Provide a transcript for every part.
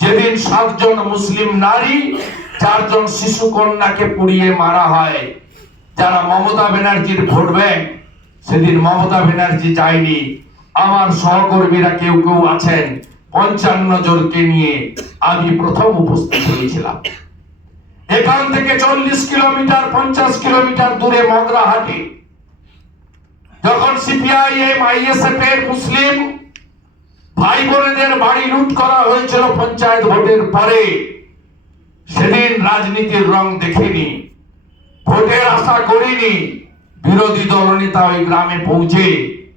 যেদিন 7 জন মুসলিম নারী 4 জন শিশু কন্যাকে পুড়িয়ে মারা হয়, যারা মমতা ব্যানার্জির ভোট ব্যাংক, সেদিন মমতা ব্যানার্জি যায়নি। আমার সহকর্মীরা কেউ কেউ আছেন, 55 জনকে নিয়ে আমি প্রথম উপস্থিত হয়েছিলাম। এখান থেকে 40 কিলোমিটার 50 কিলোমিটার দূরে মগরাহাটি, যখন সিপিআইএম আইএসএফ এর মুসলিম ভাই বোনেদের বাড়ি লুট করা হয়েছিল পঞ্চায়েত ভোটের পরে, সেদিন রাজনীতির রং দেখিনি, ভোটের আশা করিনি। বিরোধী দলনেতা ওই গ্রামে পৌঁছে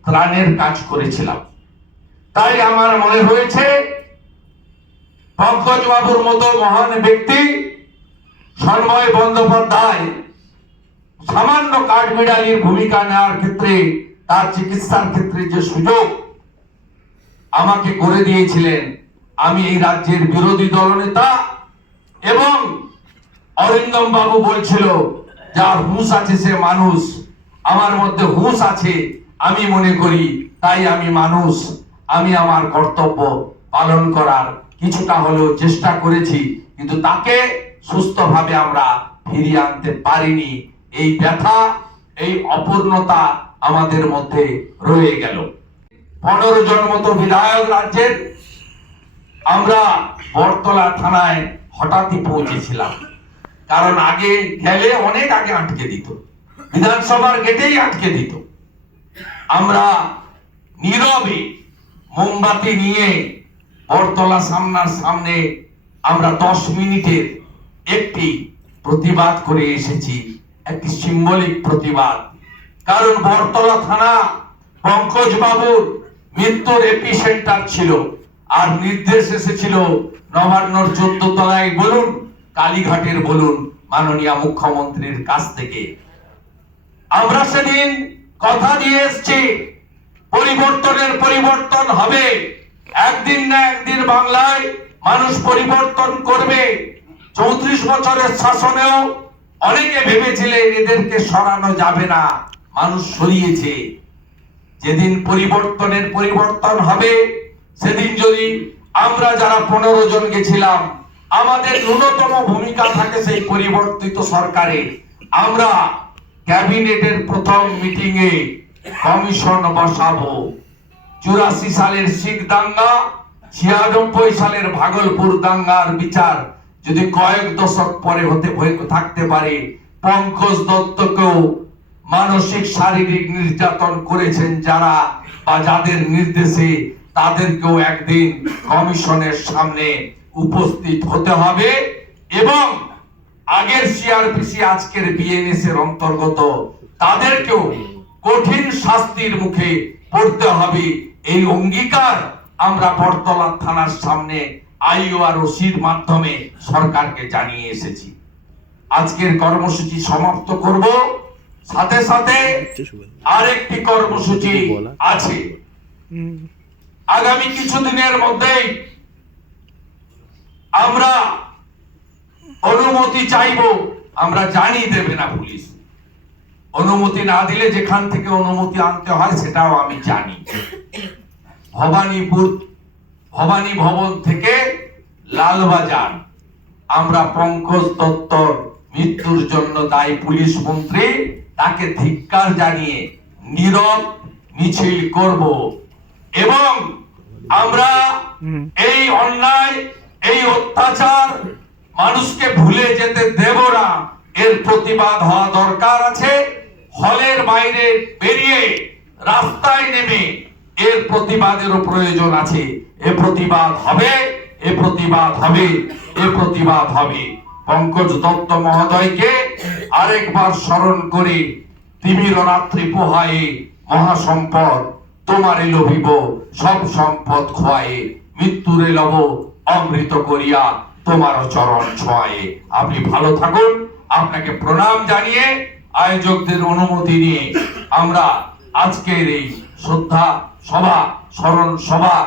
ত্রাণের কাজ করেছিলাম। তাই আমার মনে হয়েছে পঙ্কজ বাবুর মতো মহান ব্যক্তি সন্ময় বন্দ্যোপাধ্যায় সামান্য কাঠবিড়ালির ভূমিকা নেওয়ার ক্ষেত্রে, তার চিকিৎসার ক্ষেত্রে যে সুযোগ আমাকে করে দিয়েছিলেন, আমি এই রাজ্যের বিরোধী দলনেতা এবং অরিন্দম বাবু বলছিল যার হুঁশ আছে সে মানুষ, আমার মধ্যে হুঁশ আছে আমি মনে করি, তাই আমি মানুষ, আমি আমার কর্তব্য পালন করার কিছুটা হলেও চেষ্টা করেছি, কিন্তু তাকে সুস্থভাবে আমরা ফিরিয়ে আনতে পারিনি। এই ব্যথা, এই অপূর্ণতা আমাদের মধ্যে রয়ে গেল। 15 জন মতো বিধায়ক রাজ্যের আমরা বটতলা থানায় হঠাৎই পৌঁছেছিলাম, কারণ আগে গেলে অনেক আগে আটকে দিত, বিধানসভার গেটেই আটকে দিত। আমরা নীরবে মোমবাতি নিয়ে বটতলা সামনে আমরা 10 মিনিটের একটি প্রতিবাদ করে এসেছি, একটি সিম্বলিক প্রতিবাদ। কারণ বটতলা থানা পঙ্কজ বাবুর মৃত্যুর এপিসেন্টার ছিল, আর নির্দেশ এসেছিল নবান্নর 14 তলায় বলুন, কালীঘাটের বলুন, মাননীয় মুখ্যমন্ত্রীর কাছ থেকে। আমরা সেদিন কথা দিয়ে এসেছি পরিবর্তন হবে, একদিন না একদিন বাংলায় মানুষ পরিবর্তন করবে। 34 বছরের শাসনেও অনেকে ভেবেছিলেন এদেরকে সরানো যাবে না, মানুষ সরিয়েছে। যেদিন পরিবর্তন হবে, সেদিন যদি আমরা যারা 15 জন গেছিলাম, আমাদের ন্যূনতম ভূমিকা থাকে সেই পরিবর্তিত সরকারে, আমরা ক্যাবিনেটের প্রথম মিটিং এ কমিশন বসাবো। 84 সালের শিখ দাঙ্গা, 96 সালের ভাগলপুর দাঙ্গার বিচার যদি কয়েক দশক পরে থাকতে পারে, পঙ্কজ দত্তকেও মানসিক শারীরিক নির্যাতন করেছেন যারা বা যাদের নির্দেশে, তাদেরকেও একদিন কমিশনের সামনে উপস্থিত হতে হবে এবং আগের সিআরপিসি আজকের বিএনএস এর অন্তর্গত তাদেরকেও কঠিন শাস্তির মুখে পড়তে হবে। এই অঙ্গীকার আমরা বটতলা থানার সামনে আইওআরওসির মাধ্যমে সরকারকে জানিয়ে এসেছি। আজকের কর্মসূচি সমাপ্ত করব, সাথে সাথে আরেকটি কর্মসূচি আছে। আগামী কিছুদিনের মধ্যেই আমরা অনুমতি চাইব, আমরা জানি দেবে না পুলিশ, অনুমতি না দিলে যেখান থেকে অনুমতি আনতে হয় সেটাও আমি জানি। ভবানী ভবন থেকে লালবাজার আমরা পঙ্কজ দত্তর মৃত্যুর জন্য দায়ী পুলিশ মন্ত্রী, তাকে ধিক্কার জানিয়ে নীরব মিছিল করব এবং আমরা এই অন্যায়, এই অত্যাচার মানুষকে ভুলে যেতে দেব না। এর প্রতিবাদ হওয়া দরকার আছে। হলের বাইরে বেরিয়ে রাস্তায় নেমে এর প্রতিবাদেরও প্রয়োজন আছে। এ প্রতিবাদ হবে, এ প্রতিবাদ হবে, এ প্রতিবাদ হবে। পঙ্কজ দত্ত মহোদয়কে আরেকবার স্মরণ করে, তিমির রাত্রি পোহায়ে মহাসম্পদ তোমারে লভিব, সব সম্পদ খোয়ায়ে মৃত্যুরে লব অমৃত করিয়া তোমার চরণ ছোঁয়ায়ে। আপনি ভালো থাকুন। আপনাকে প্রণাম জানিয়ে আয়োজকদের অনুমতি নিয়ে আমরা আজকের এই শ্রদ্ধা সভা, স্মরণ সভা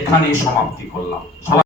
এখানেই সমাপ্তি করলাম।